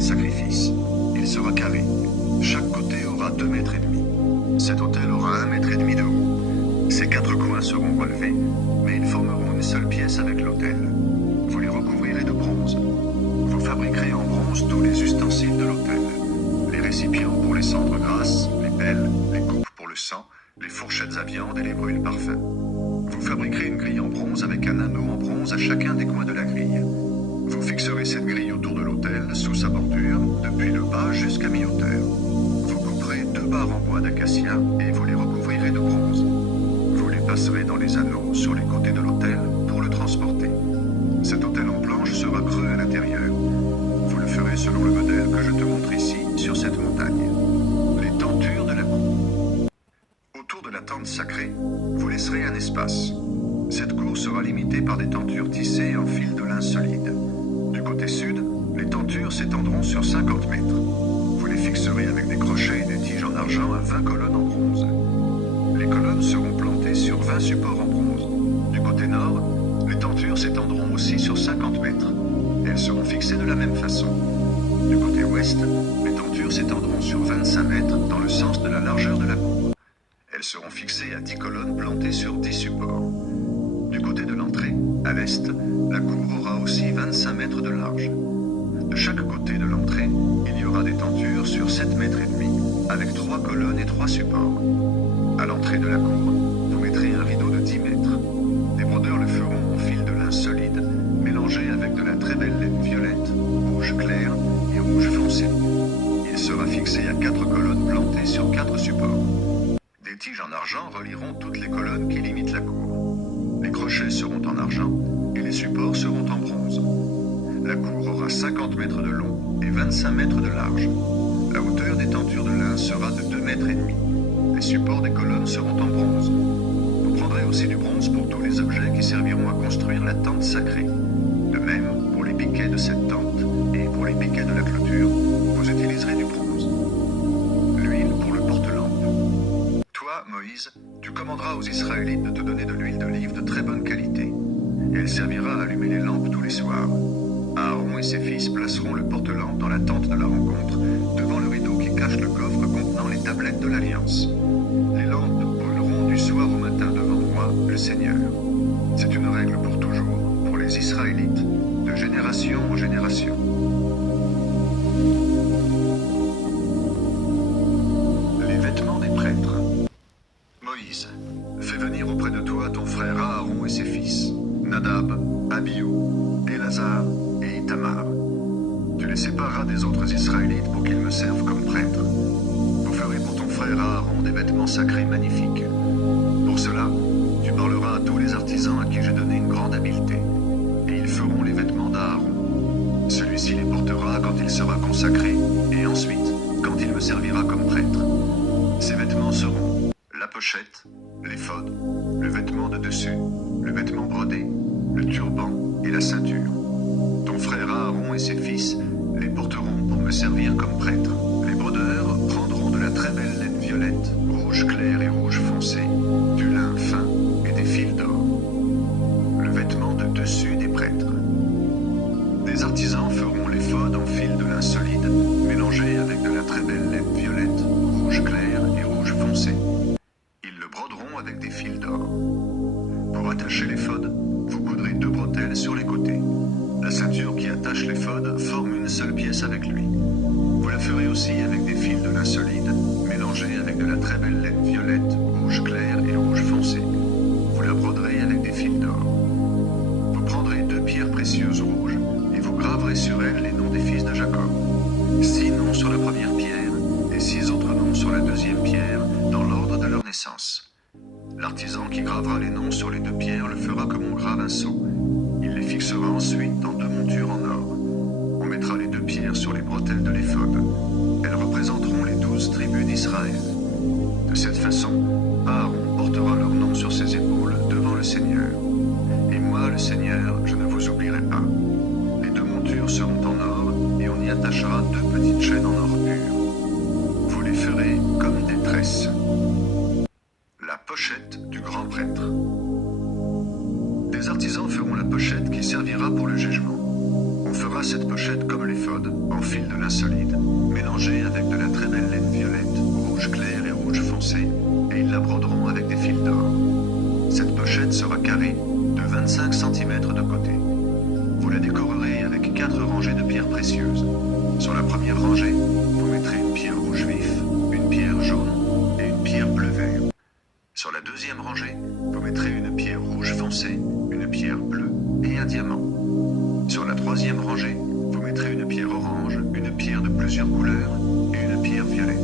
les sacrifices. Il sera carré. Chaque côté aura 2,5 mètres. Cet autel aura 1,5 mètre de haut. Ses 4 coins seront relevés, mais ils formeront une seule pièce avec l'autel. Vous les recouvrirez de bronze. Vous fabriquerez en bronze tous les ustensiles de l'autel. Les récipients pour les cendres grasses, les pelles, les coupes pour le sang, les fourchettes à viande et les brûles parfums. Vous fabriquerez une grille en bronze avec un anneau en bronze à chacun des coins de la grille. Vous fixerez cette grille autour de l'autel, sous sa bordure, depuis le bas jusqu'à mi-hauteur. Vous couperez 2 barres en bois d'acacia et vous les recouvrirez de bronze. Vous les passerez dans les anneaux sur les côtés de l'autel pour le transporter. Cet autel en planche sera creux à l'intérieur. Vous le ferez selon le modèle que je te montre ici, sur cette montagne. Les tentures de la cour. Autour de la tente sacrée, vous laisserez un espace. Cette cour sera limitée par des tentures tissées en fil de lin solide. Du côté sud, les tentures s'étendront sur 50 mètres. Vous les fixerez avec des crochets et des tiges en argent à 20 colonnes en bronze. Les colonnes seront plantées sur 20 supports en bronze. Du côté nord, les tentures s'étendront aussi sur 50 mètres. Elles seront fixées de la même façon. Du côté ouest, les tentures s'étendront sur 25 mètres dans le sens de la largeur de la cour. Elles seront fixées à 10 colonnes plantées sur 10 supports. Du côté de l'entrée, à l'est, la cour aura aussi 25 mètres de large. De chaque côté de l'entrée, il y aura des tentures sur 7,5 mètres avec 3 colonnes et 3 supports. À l'entrée de la cour, vous mettrez un rideau de 10 mètres. Les brodeurs le feront en fil de lin solide, mélangé avec de la très belle laine violette, rouge clair et rouge foncé. Il sera fixé à 4 colonnes plantées sur 4 supports. Des tiges en argent relieront toutes les colonnes qui limitent la cour. Les crochets seront en argent et les supports seront en bronze. La cour aura 50 mètres de long et 25 mètres de large. La hauteur des tentures de lin sera de 2,5 mètres. Les supports des colonnes seront en bronze. Vous prendrez aussi du bronze pour tous les objets qui serviront à construire la tente sacrée. De même, pour les piquets de cette tente et pour les piquets de la clôture, vous utiliserez du bronze. L'huile pour le porte-lampe. Toi, Moïse, tu commanderas aux Israélites de te donner de l'huile d'olive de très bonne qualité. Et elle servira à allumer les lampes tous les soirs. Aaron et ses fils placeront le porte-lampe dans la tente de la rencontre, devant le rideau qui cache le coffre contenant les tablettes de l'Alliance. Les lampes brûleront du soir au matin devant moi, le Seigneur. C'est une règle pour toujours, pour les Israélites, de génération en génération. Les vêtements des prêtres. Moïse, fais venir auprès de toi ton frère Aaron et ses fils, Nadab, Abihu, Elazar et Itamar. Tu les sépareras des autres Israélites pour qu'ils me servent comme prêtres. Vous ferez pour ton frère Aaron des vêtements sacrés magnifiques. Pour cela, tu parleras à tous les artisans à qui j'ai donné une grande habileté, et ils feront les vêtements d'Aaron. Celui-ci les portera quand il sera consacré, et ensuite, quand il me servira comme prêtre. Ces vêtements seront la pochette, l'éphod, le vêtement de dessus, le vêtement brodé, le turban et la ceinture. Ton frère Aaron et ses fils les porteront pour me servir comme prêtre. Les brodeurs prendront de la très belle laine violette, rouge clair et rouge foncé, du lin fin et des fils d'or. Le vêtement de dessus des prêtres. Des artisans feront l'éphod en fil de lin solide, mélangé avec de la très belle laine violette, rouge clair et rouge foncé. Ils le broderont avec des fils d'or. Pour attacher l'éphod, vous coudrez 2 bretelles sur les côtés. La ceinture qui attache l'éphod forme une seule pièce avec lui. Vous la ferez aussi avec des fils de lin solide, mélangés avec de la très belle laine violette, rouge clair et rouge foncé. Vous la broderez avec des fils d'or. Vous prendrez 2 pierres précieuses rouges et vous graverez sur elles les noms des fils de Jacob. 6 noms sur la première pierre et 6 autres noms sur la deuxième pierre, dans l'ordre de leur naissance. L'artisan qui gravera les noms sur les 2 pierres le fera comme on grave un sceau. Il les fixera ensuite dans 2 montures en or. On mettra les 2 pierres sur les bretelles de l'éphod. Elles représenteront les 12 tribus d'Israël. De cette façon, Aaron portera leur nom sur ses épaules devant le Seigneur. Et moi, le Seigneur, je ne vous oublierai pas. Les 2 montures seront en or et on y attachera 2 petites chaînes en or pur. Vous les ferez comme des tresses. La pochette du grand prêtre. Des artisans feront la pochette qui servira pour le jugement. On fera cette pochette comme l'éphod, en fil de lin solide, mélangé avec de la très belle laine violette, rouge clair et rouge foncé, et ils la broderont avec des fils d'or. Cette pochette sera carrée de 25 cm de côté. Vous la décorerez avec 4 rangées de pierres précieuses. Sur la première rangée, vous mettrez une pierre rouge vif, une pierre jaune et une pierre bleu-vert. Sur la deuxième rangée, vous mettrez une pierre rouge foncé, une pierre bleue et un diamant. Sur la troisième rangée, vous mettrez une pierre orange, une pierre de plusieurs couleurs et une pierre violette.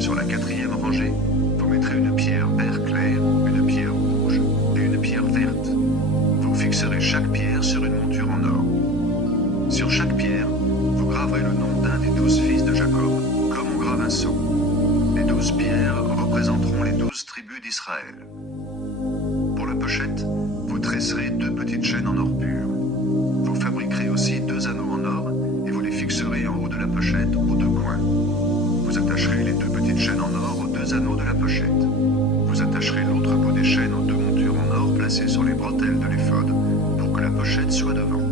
Sur la quatrième rangée, vous mettrez une pierre vert clair, une pierre rouge et une pierre verte. Vous fixerez chaque pierre sur une monture en or. Sur chaque pierre, vous graverez le nom d'un des 12 fils de Jacob, comme on grave un sceau. Les 12 pierres représenteront les 12 tribus d'Israël. Pour la pochette, vous tresserez 2 petites chaînes en or pur. Vous fabriquerez aussi 2 anneaux en or et vous les fixerez en haut de la pochette aux 2 coins. Vous attacherez les 2 petites chaînes en or aux 2 anneaux de la pochette. Vous attacherez l'autre bout des chaînes aux 2 montures en or placées sur les bretelles de l'éphod pour que la pochette soit devant.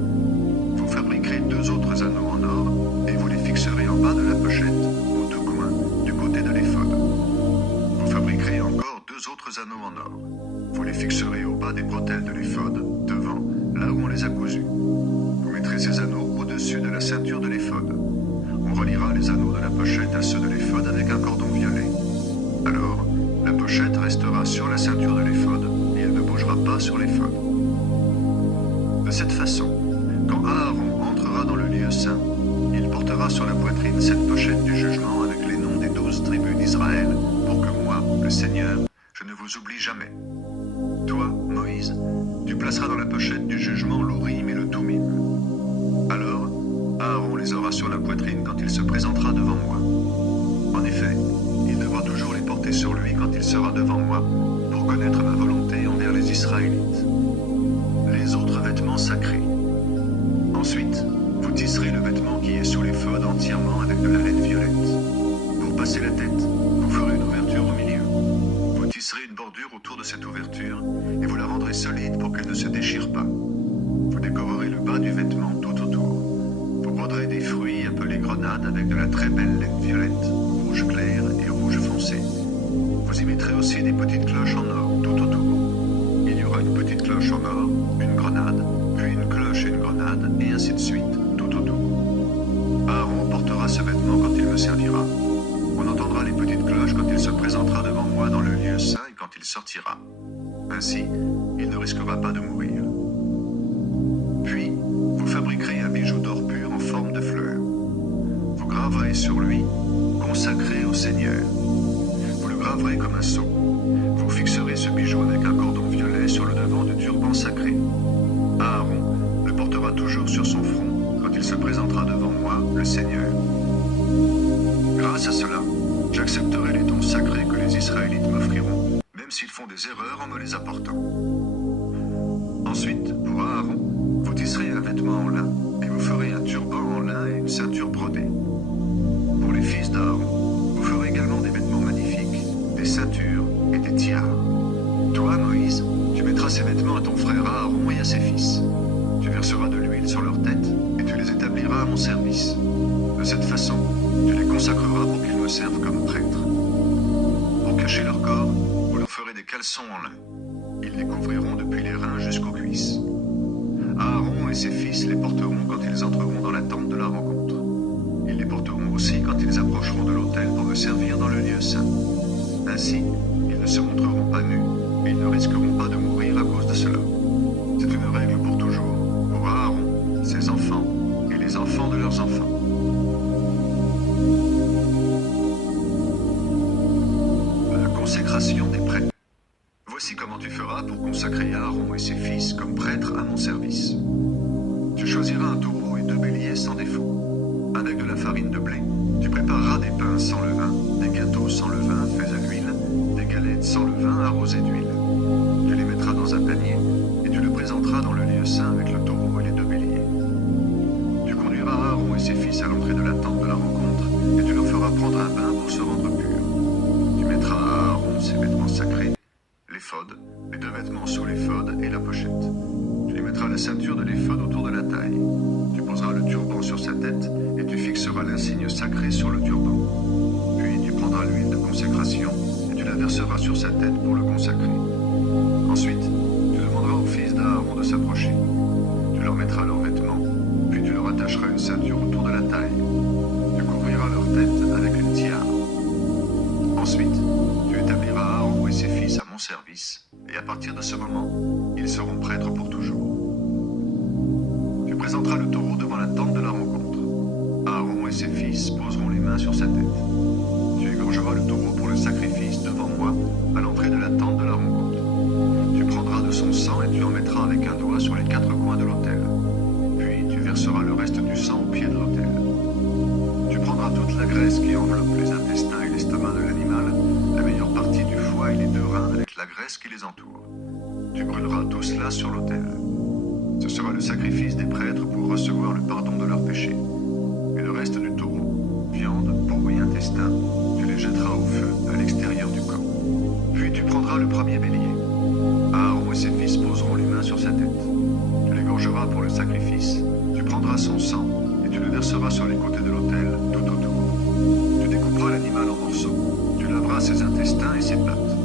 Vous fabriquerez 2 autres anneaux en or et vous les fixerez en bas de la pochette aux 2 coins du côté de l'éphod. Vous fabriquerez encore 2 autres anneaux en or. Vous les fixerez au bas des bretelles de l'éphod, devant, là où on les a cousus. Vous mettrez ces anneaux au-dessus de la ceinture de l'éphod. On reliera les anneaux de la pochette à ceux de l'éphod avec un cordon violet. Alors, la pochette restera sur la ceinture de l'éphod et elle ne bougera pas sur l'éphod. De cette façon, quand Aaron entrera dans le lieu saint, il portera sur la poitrine cette pochette du jugement avec les noms des 12 tribus d'Israël pour que moi, le Seigneur, je ne vous oublie jamais. Toi, Moïse, tu placeras dans la pochette du jugement l'Urim et le Thummim. Alors, Aaron les aura sur la poitrine quand il se présentera devant moi. En effet, il devra toujours les porter sur lui quand il sera devant moi, pour connaître ma volonté envers les Israélites. Les autres vêtements sacrés. Ensuite, vous tisserez le vêtement qui est sous l'éphod entièrement avec de la laine violette. Pour passer la tête, vous ferez une ouverture au milieu. Vous tisserez une bordure autour de cette ouverture et vous la rendrez solide pour qu'elle ne se déchire pas. Vous décorerez le bas du vêtement tout autour. Vous broderez des fruits appelés grenades avec de la très belle laine violette, rouge clair et rouge foncé. Vous y mettrez aussi des petites cloches en or tout autour. Il y aura une petite cloche en or, une grenade, puis une cloche et une grenade, et ainsi de suite, tout autour. Aaron portera ce vêtement quand il me servira. On entendra les petites cloches quand il se présentera devant moi dans le lieu saint et quand il sortira. Ainsi, il ne risquera pas de mourir. Puis, vous fabriquerez un bijou d'or pur en forme de fleur. Vous graverez sur lui « Consacré au Seigneur ». Vous le graverez comme un sceau. Vous fixerez ce bijou avec un cordon violet sur le devant du turban sacré. Aaron le portera toujours sur son front quand il se présentera devant moi, le Seigneur. Grâce à cela, j'accepterai les dons sacrés que les Israélites m'offriront, même s'ils font des erreurs en me les apportant. Ensuite, pour Aaron, vous tisserez un vêtement en lin et vous ferez un turban en lin et une ceinture brodée. Pour les fils d'Aaron, vous ferez également des vêtements magnifiques, des ceintures et des tiares. Toi, Moïse, tu mettras ces vêtements à ton frère Aaron et à ses fils. Tu verseras de l'huile sur leur tête et tu les établiras à mon service. De cette façon, tu les consacreras pour qu'ils me servent comme prêtres. Pour cacher leur corps, vous leur ferez des caleçons en lin. Ils les couvriront depuis les reins jusqu'aux cuisses. Aaron et ses fils les porteront quand ils entreront dans la tente de la rencontre. Ils les porteront aussi quand ils approcheront de l'autel pour me servir dans le lieu saint. Ainsi, ils ne se montreront pas nus et ils ne risqueront pas de mourir à cause de cela. C'est une règle pour toujours, pour Aaron, ses enfants et les enfants de leurs enfants. La consécration des prêtres. Voici comment tu feras pour consacrer Aaron et ses fils comme prêtres à mon service. Tu choisiras un taureau et 2 béliers sans défaut. Avec de la farine de blé, tu prépareras des pains sans levain, des gâteaux sans levain faits à l'huile, des galettes sans levain arrosées d'huile. Tu les mettras dans un panier et tu le présenteras dans le lieu saint avec le taureau et les 2 béliers. Tu conduiras Aaron et ses fils à l'entrée de la tente de la rencontre et tu leur feras prendre un bain pour se rendre purs. Tu mettras à Aaron ses vêtements sacrés, l'éphod, les 2 vêtements sous l'éphod et la pochette. Tu lui mettras la ceinture de l'éphod autour de la taille. Tu poseras le turban sur sa tête et tu fixeras l'insigne sacré sur le turban. Puis tu prendras l'huile de consécration et tu la verseras sur sa tête pour le consacrer. Ensuite, tu demanderas aux fils d'Aaron de s'approcher. Tu leur mettras leurs vêtements, puis tu leur attacheras une ceinture autour de la taille. Tu couvriras leur tête avec une tiare. Ensuite, tu établiras Aaron et ses fils à mon service, et à partir de ce moment, ils seront prêtres pour toujours. Tu présenteras le taureau devant la tente de la rencontre. Aaron et ses fils poseront les mains sur sa tête. Tu égorgeras le taureau pour le sacrifice devant moi, à l'entrée de la tente de la rencontre. Tu prendras de son sang et tu en mettras avec un doigt sur les 4 coins de l'autel. Puis tu verseras le reste du sang au pied de l'autel. Tu prendras toute la graisse qui enveloppe les intestins et l'estomac de l'animal, la meilleure partie du foie et les 2 reins avec la graisse qui les entoure. Tu brûleras tout cela sur l'autel. Ce sera le sacrifice des prêtres pour recevoir le pardon de leurs péchés. Et le reste du taureau, viande, peau et intestin, tu les jetteras au feu à l'extérieur du camp. Puis tu prendras le premier bélier. Aaron et ses fils poseront les mains sur sa tête. Tu l'égorgeras pour le sacrifice. Tu prendras son sang et tu le verseras sur les côtés de l'autel, tout autour. Tu découperas l'animal en morceaux. Tu laveras ses intestins et ses pattes.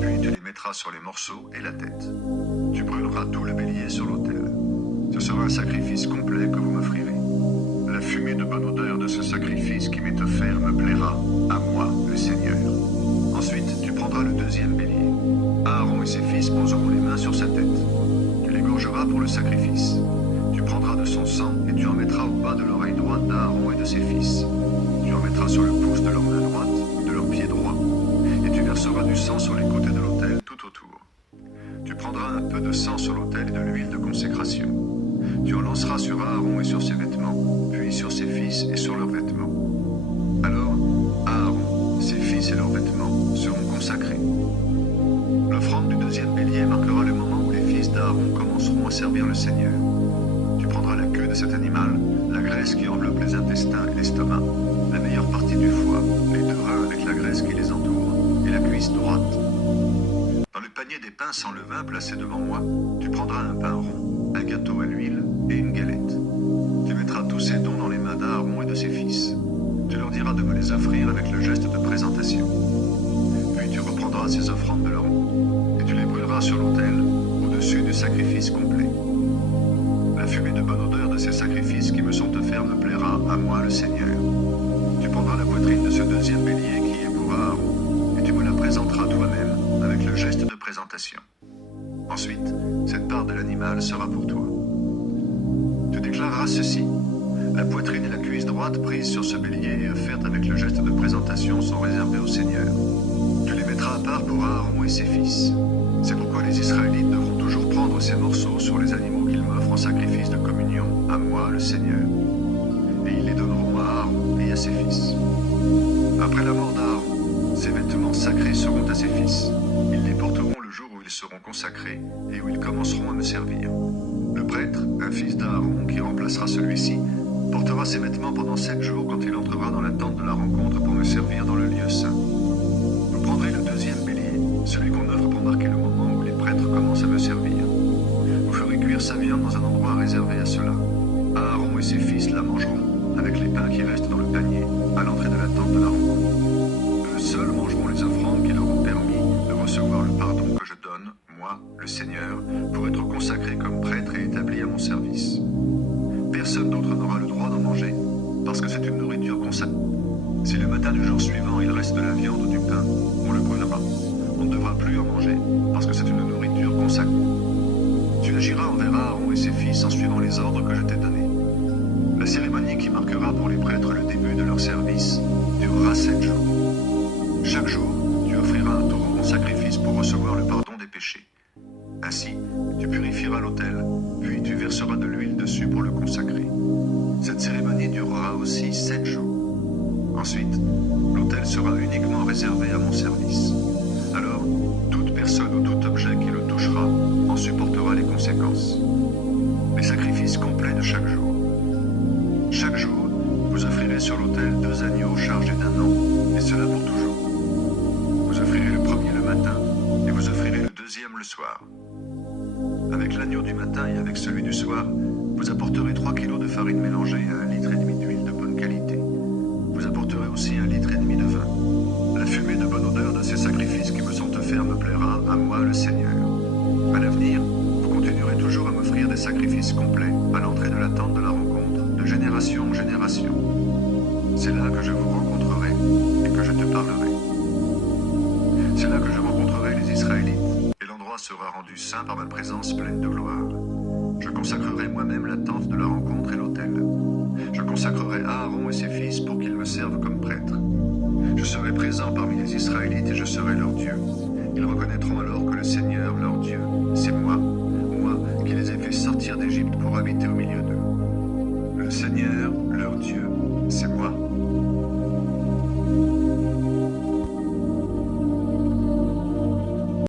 Puis tu les mettras sur les morceaux et la tête. Tu brûleras tout le bélier sur l'autel. Ce sera un sacrifice complet que vous m'offrirez. La fumée de bonne odeur de ce sacrifice qui m'est offert me plaira, à moi, le Seigneur. Ensuite, tu prendras le deuxième bélier. Aaron et ses fils poseront les mains sur sa tête. Tu l'égorgeras pour le sacrifice. Tu prendras de son sang et tu en mettras au bas de l'oreille droite d'Aaron et de ses fils. Tu en mettras sur le pouce de leur main droite, de leur pied droit. Et tu verseras du sang sur les côtés de l'autel tout autour. Tu prendras un peu de sang sur l'autel et de l'huile de consécration. Tu en lanceras sur Aaron et sur ses vêtements, puis sur ses fils et sur leurs vêtements. Alors, Aaron, ses fils et leurs vêtements seront consacrés. L'offrande du deuxième bélier marquera le moment où les fils d'Aaron commenceront à servir le Seigneur. Tu prendras la queue de cet animal, la graisse qui enveloppe les intestins et l'estomac, la meilleure partie du foie, les 2 reins avec la graisse qui les entoure, et la cuisse droite. Dans le panier des pains sans levain placé devant moi, tu prendras un pain rond, un gâteau à l'huile et une galette. Tu mettras tous ces dons dans les mains d'Aaron et de ses fils. Tu leur diras de me les offrir avec le geste de présentation. Puis tu reprendras ces offrandes de leur et tu les brûleras sur l'autel, au-dessus du sacrifice complet. La fumée de bonne odeur de ces sacrifices qui me sont offerts me plaira, à moi le Seigneur. Tu prendras la poitrine de ce deuxième bélier qui est pour Aaron, et tu me la présenteras toi-même avec le geste de présentation. Ensuite, cette part de l'animal sera pour toi. Tu déclareras ceci. La poitrine et la cuisse droite prises sur ce bélier et offertes avec le geste de présentation sont réservées au Seigneur. Tu les mettras à part pour Aaron et ses fils. C'est pourquoi les Israélites devront toujours prendre ces morceaux sur les animaux qu'ils m'offrent en sacrifice de communion, à moi, le Seigneur. Et ils les donneront à Aaron et à ses fils. Après la mort d'Aaron, ces vêtements sacrés seront à ses fils. Ils les porteront le jour où ils seront consacrés et où ils commenceront à me servir. Le prêtre, un fils d'Aaron qui remplacera celui-ci, portera ses vêtements pendant 7 jours quand il entrera dans la tente de la rencontre pour me servir dans le lieu saint. Vous prendrez le deuxième bélier, celui qu'on offre pour marquer le moment où les prêtres commencent à me servir. Vous ferez cuire sa viande dans un endroit réservé à cela. Aaron et ses fils la mangeront, avec les pains qui restent dans le panier, à l'entrée de la tente de la rencontre. Eux seuls mangeront les offrandes qui leur ont permis de recevoir le pardon que je donne, moi, le Seigneur, pour être consacré comme prêtre et établi à mon service. Personne d'autre n'aura le droit d'en manger, parce que c'est une nourriture consacrée. Si le matin du jour suivant il reste de la viande ou du pain, on le brûlera. On ne devra plus en manger, parce que c'est une nourriture consacrée. Tu agiras envers Aaron et ses fils en suivant les ordres que je t'ai donnés. La cérémonie qui marquera pour les prêtres le début de leur service durera 7 jours. Chaque jour, tu offriras un taureau en sacrifice pour recevoir le pardon des péchés. Ainsi, tu purifieras l'autel, puis tu verseras de l'huile dessus pour le consacrer. Cette cérémonie durera aussi 7 jours. Ensuite, l'autel sera uniquement réservé à mon service. Alors, toute personne ou tout objet qui le touchera en supportera les conséquences. Les sacrifices complets de chaque jour. Chaque jour, vous offrirez sur l'autel 2 agneaux chargés d'1 an, et cela pour toujours. Vous offrirez le premier le matin, et vous offrirez le deuxième le soir. Avec Avec l'agneau du matin et avec celui du soir, vous apporterez 3 kilos de farine mélangée à 1,5 litre d'huile de bonne qualité. Vous apporterez aussi 1,5 litre de vin. La fumée de bonne odeur de ces sacrifices qui me sont offerts me plaira, à moi le Seigneur. À l'avenir, vous continuerez toujours à m'offrir des sacrifices complets à l'entrée de la tente de la rencontre, de génération en génération. C'est là que je vous rencontrerai et que je te parlerai. C'est là que je rencontrerai les Israélites, et l'endroit sera rendu saint par ma présence pleine de gloire. Je consacrerai moi-même la tente de la rencontre et l'autel. Je consacrerai Aaron et ses fils pour qu'ils me servent comme prêtres. Je serai présent parmi les Israélites et je serai leur Dieu. Ils reconnaîtront alors que le Seigneur, leur Dieu, c'est moi qui les ai fait sortir d'Égypte pour habiter au milieu d'eux. Le Seigneur, leur Dieu, c'est moi.